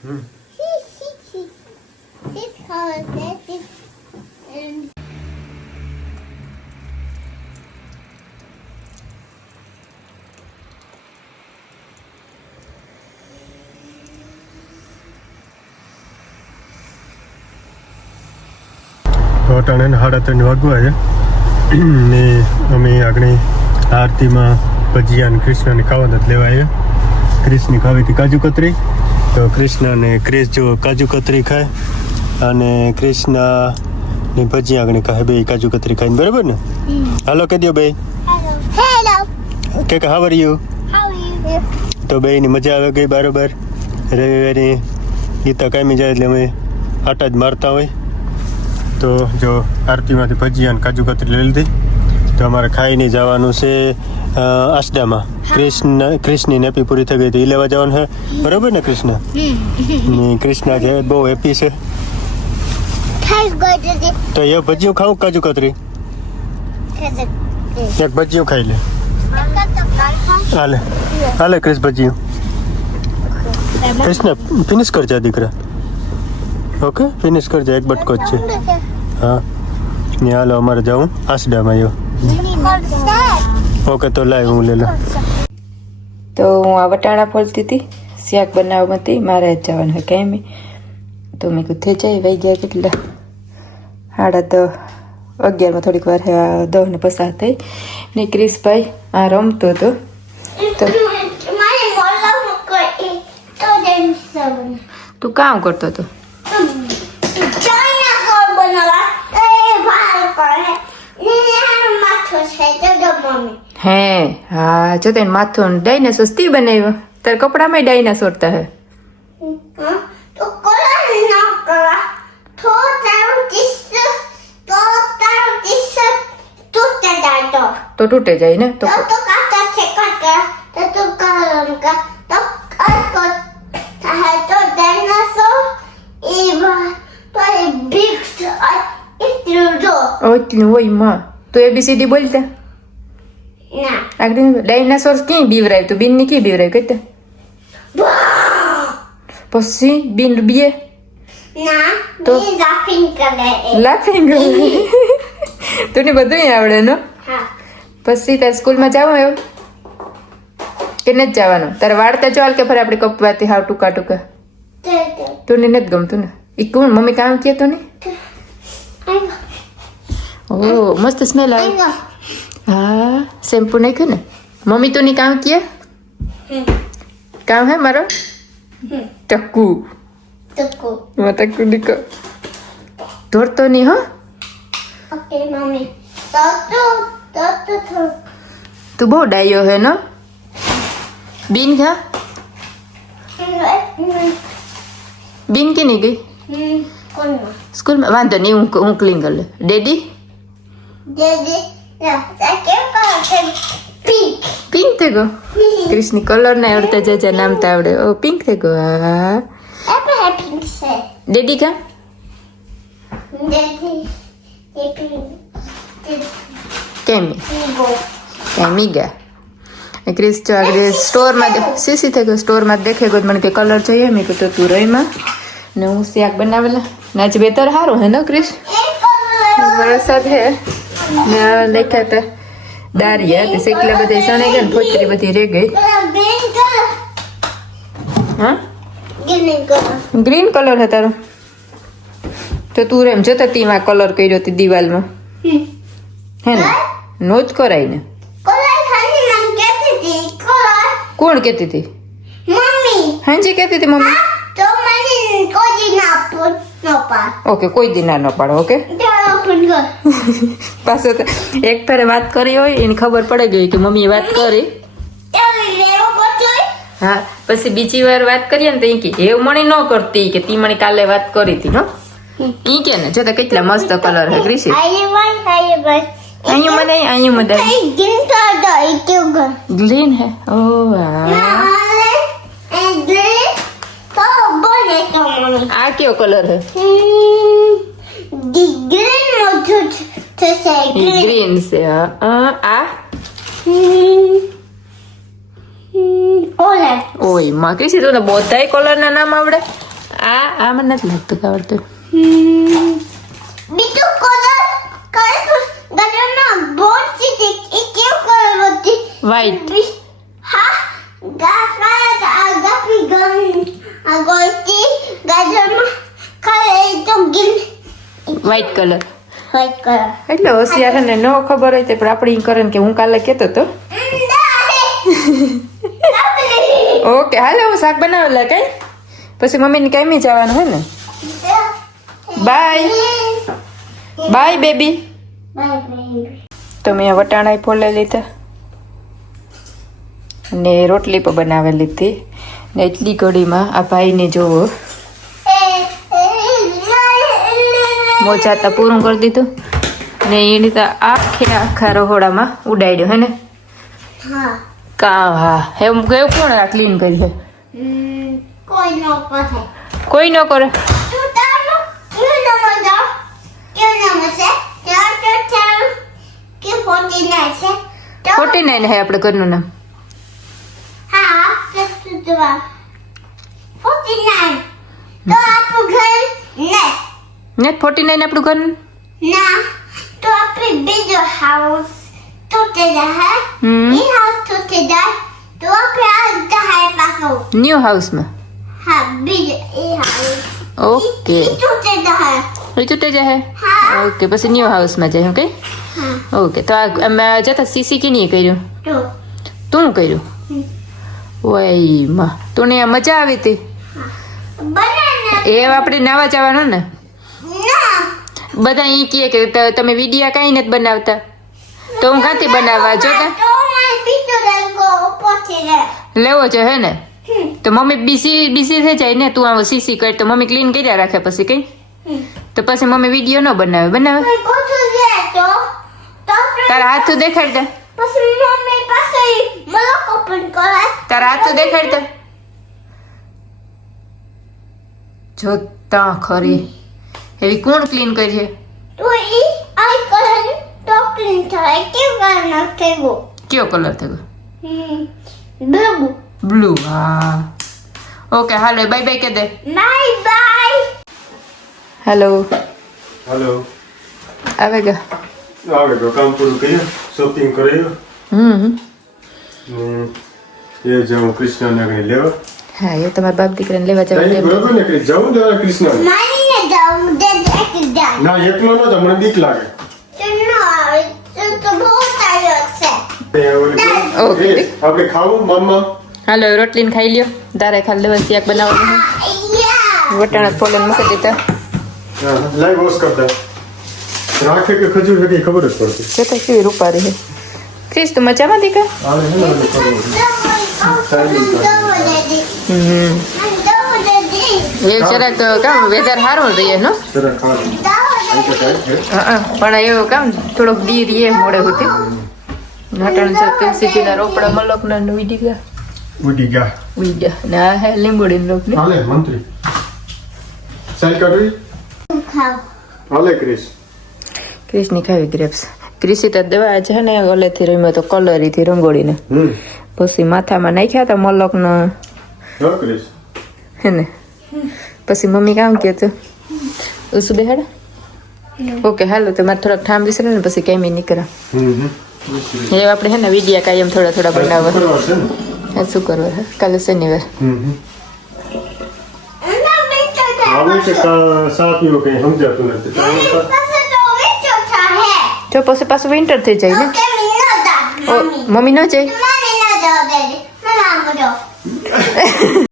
This color this and અટાણે 3:30 વાગવા છે ને અમે આગળ આરતીમાં ભજીયા અને કૃષ્ણને ખાવાના જ લેવા આવ્યા. ક્રિશની ખાવી હતી કાજુ કતરી, તો કૃષ્ણ અને ક્રિશ જો કાજુ કતરી ખાય અને કૃષ્ણની ભજીયા આગળ ખાય, બે કાજુ કતરી ખાઈને, બરાબર ને? હાલો કહી દો બે. hello. કે how are you? How are you? તો બેની મજા આવી ગઈ બરાબર. રવિવારે ગીતા કામી જાય એટલે અમે આટા જ મારતા હોય. તો જો આરતીમાંથી ભજીયા અને કાજુ કતરી લઈ લીધી. તો અમારે ખાઈને જવાનું છે આસડામાં. કૃષ્ણની નેપી પૂરી થઈ ગઈ હતી, એ લેવા જવાનું છે, બરાબર ને કૃષ્ણ? ને કૃષ્ણ આજે બહુ હેપી છે. તો એ ભજીયું ખાવું કાજુ કતરી? એક ભજીયું ખાઈ લે. હાલે હાલે ક્રિશ ભજીયું. કૃષ્ણ ફિનિશ કરજા દીકરા. ઓકે ફિનિશ કરજા, એક બટકો જ છે. હા ને હાલો અમારે જાઉં આસડામાં. ઓકે તો લાવ હું લે લો. તો હું આ વટાણા ફોલતી હતી, શાક બનાવવા હતી, મારે જ જવાનું હોય કેમ. તો મેં કીધું થઈ જાય. વાઈ ગયા કેટલા 11:30 થોડીક વાર 10 ને પસાર થઈ ને ક્રિશભાઈ આ રમતો હતો. તો તું કામ કરતો હતો? હે હા, જો તેને માથું ડાયનાસોર થી બનાવ્યો. તાર કપડામાં ડાયનાસોર તા હે. તો તૂટે જાય ને. તો એટલું હોય માં. તો ABCD બોલતા આગળ ડાયનાસોર ક્યાં બીવરાય? તો બીન ની ક્યાં બીવરાય કહેતા? પછી બીન બીએ તો લાફિંગ તને બધું આવડે ને. પછી તારે સ્કૂલમાં જવું એવું કે નથી જવાનું? તારે વાળતા ચાલ કે ફરે આપણે કપવાથી હાવ ટૂંકા ટૂંકા? તું નથી ગમતું ને? એ કોણ મમ્મી કામ કહેતો ને? ઓ મસ્ત સ્મેલ આવે. હા શેમ્પુ નાખ્યું ને? મમ્મી તો ની કામ કિયા કામ હે મારો ટક્કુ ટક્કુ દીકો ધોરતો નહીં હો. ઓકે મમ્મી તો તું બહુ ડાયો હે નો. બીન ખા બીન કે નહીં ગઈ સ્કૂલમાં? વાંધો નહીં, હું ક્લીન કરી લે. ડેડી પિંક થઈ ગયો. કૃષ્ણ કલર ના આવડતા જાજા નામ તો આવડે. ઓ પિંક થઈ ગયો. હા ડેડી કા કેમ મીગા. ક્રિસ જો આગળ સ્ટોરમાં સીસી થઈ ગયો. સ્ટોરમાં દેખે ગયો મને કે કલર જોઈએ. મેં કીધું તું રહીમાં ને હું શાક બનાવેલા નાચ બેતર સારું હે ને ક્રિસ? વરસાદ હે ને લેખ્યા હતા દારિયા તે શેકલા બધા સણે ગયા ને ફોતરી બધી રહી ગઈ. હા ગ્રીન કલર હે તારો? તો તું એમ જતા તીમાં કલર કર્યો હતી દિવાલમાં હે ને? નો જ કરાય ને. કોણ કેતી હતી? હાજી કેતી હતી મમ્મી. ઓકે કોઈ દી ના ન પાડો. ઓકે પાછો એક ફેરે વાત કરી હોય એની ખબર પડે ગઈ કે મમ્મીએ વાત કરી. હા પછી બીજી વાર વાત કરીએ ને તો એ કે એવું મને ન કરતી કે તી મને કાલે વાત કરી હતી. હો ઈ કે ને જોતા કેટલા મસ્ત કલર હે ક્રિશી. અહીંયા મને ગ્રીન હે. ઓ વાહ આ કયો કલર હે? ગ્રીન છે. આ ઓય માં કીધી તને બધાય કલર ના નામ આવડે? આ મને નથી લાગતું કે આવડતું. બીજું કલર ગાજરમાં બોટ છે એ કેવું કલર હતી? White. હા ગાપી આ ગોઈતી ગાજરમાં કલર તો ગીન વ્હાઈટ કલર. વ્હાઈટ કલર એટલે હોશિયાર ને ન ખબર હોય તો પણ આપણે ઈ કરે ને કે હું કાલે કહેતો તો. ઓકે હાલો હું શાક બનાવેલા કઈ પછી મમ્મીને કાંઈ જવાનું હોય ને. Bye bye baby. તો મેં વટાણા ફોલે લીધા ને રોટલી પણ બનાવેલી હતી ને એટલી ઘડીમાં આ ભાઈને જોવો મોજાતા પૂરું કરી દીધું ને એની તો આખા રહોડામાં ઉડાડ્યો હે ને. હા હા એમ કેવું કોણ આ ક્લીન કરી છે? કોઈ ન કરે કોઈ ન કરે. તું તારો કેવું નામ જાવ કેવું નામ છે ચાર કે 49 છે 49 હે આપણે ઘરનું નામ. હા તું જવા 49 તો આપણું ઘર ને ને 49 આપણું ઘરનું. ના તો આપણે બીજો હાઉસ તૂટી જાય હમ. એ હાઉસ તૂટી જાય તો આપણે આ જાય પાછો ન્યૂ હાઉસમાં. હા બીજો એ હાઉસ ઓકે તૂટી જાય એ તૂટે જાય. હા ઓકે પછી ન્યૂ હાઉસમાં જાય ઓકે. હા ઓકે તો આ અમે જતા સીસી કેની કર્યું? તો તું કર્યું? ઓય માં તું મજા આવી હતી. બનાના એ આપણે નાવા જવાનું ને ના બધા ઈ કહે કે તમે વિડિયા કાંઈ નથી બનાવતા તો હું ક્યાંથી બનાવવા જોતા તો મારે બીજો રંગો ઉપરથી રે લેવો છે હે ને. તો મમ્મી બીસી થઈ જાય ને તું આવો સીસી કર તો મમ્મી ક્લીન કર્યા રાખે પછી કઈ તો પછી મમ્મી વિડિયો ન બનાવે કોઈ કોઠું રે તો તારા હાથ દેખાડ દે. પછી મમ્મી પાસે મલક ઓપન કરે તારા હાથ દેખાડ દે. જોતા ખરી એવી કોણ ક્લીન કરી છે? તો ઈ આઈ કલર તો ક્લીન થાય કેવું કલર નાખેવો કયો કલર થયો? Blue blue. હા ઓકે હાલો બાય બાય કે દે. બાય બાય હેલો હાલો આવે ગયા. આવે તો કામ પૂરું કર્યું શોપિંગ કરાયું હમ ને એ જાઉં કૃષ્ણને આગળ લેવા. હા એ તમારા બાપ દીકરાને લેવા તારી જવા. બરોબર ને કે જાઉં લેવા કૃષ્ણ? મારીને જાઉં દે એક જાય ના એકલો ન મને બીક લાગે. તો આવે તો બહુ સારો છે એ ઓલી ઓકે. આપણે ખાવું મામા હાલો રોટલીને ખાઈ લ્યો. તારે ખાલી લેવા શાક બનાવવાનું યા વટાણા ફોલન મૂકી દીધા. લાઈ વોશ કરતા રાખે કે ખજૂર છે કે ખબર જ પડતી. જોતા કેવી રૂપારી છે. ક્રિસ તું મજામાં દીકરા? હાલે હે ને ઓલું કરવું. હમ એ જરાક કામ વેધર સારું રહીએ નો. જરા ખાવાનું આઈ તો થાય છે. પણ એવું કામ થોડોક દી રહીએ મોડે હોતી નાટણ છે તુલસીજીના રોપડા મલકના ઉડી ગયા ઉડી ગયા ને આ હે લીંબોડીનો રોપ ને. હાલે મંત્રી સાઈ કાઢવી ખાવ હાલે ક્રિશ ક્રિસની ખાવી ગ્રેપ્સ. ક્રિસી તો દવા છે ને ઓલેથી રમ્યો તો કલરીથી રંગોળીને પછી માથામાં નાખ્યા હતા મલકનો હા ક્રિશ હે ને પછી મમ્મી કામ કહે તો ઉસુ બેહાડ. ઓકે હાલો તો મારે થોડાક ઠામ વિસરે ને પછી કેમી નીકળા એ આપણે હે ને વિડિયા કાયમ થોડા થોડા બનાવવા. બરાબર છે ને હા શું કરવા હે કાલે શનિવાર. આવે છે સાથીઓ કઈ સમજાતું નથી જો પછી પાછું વિન્ટર થઈ જાય ને. ઓ મમ્મી ન જાય.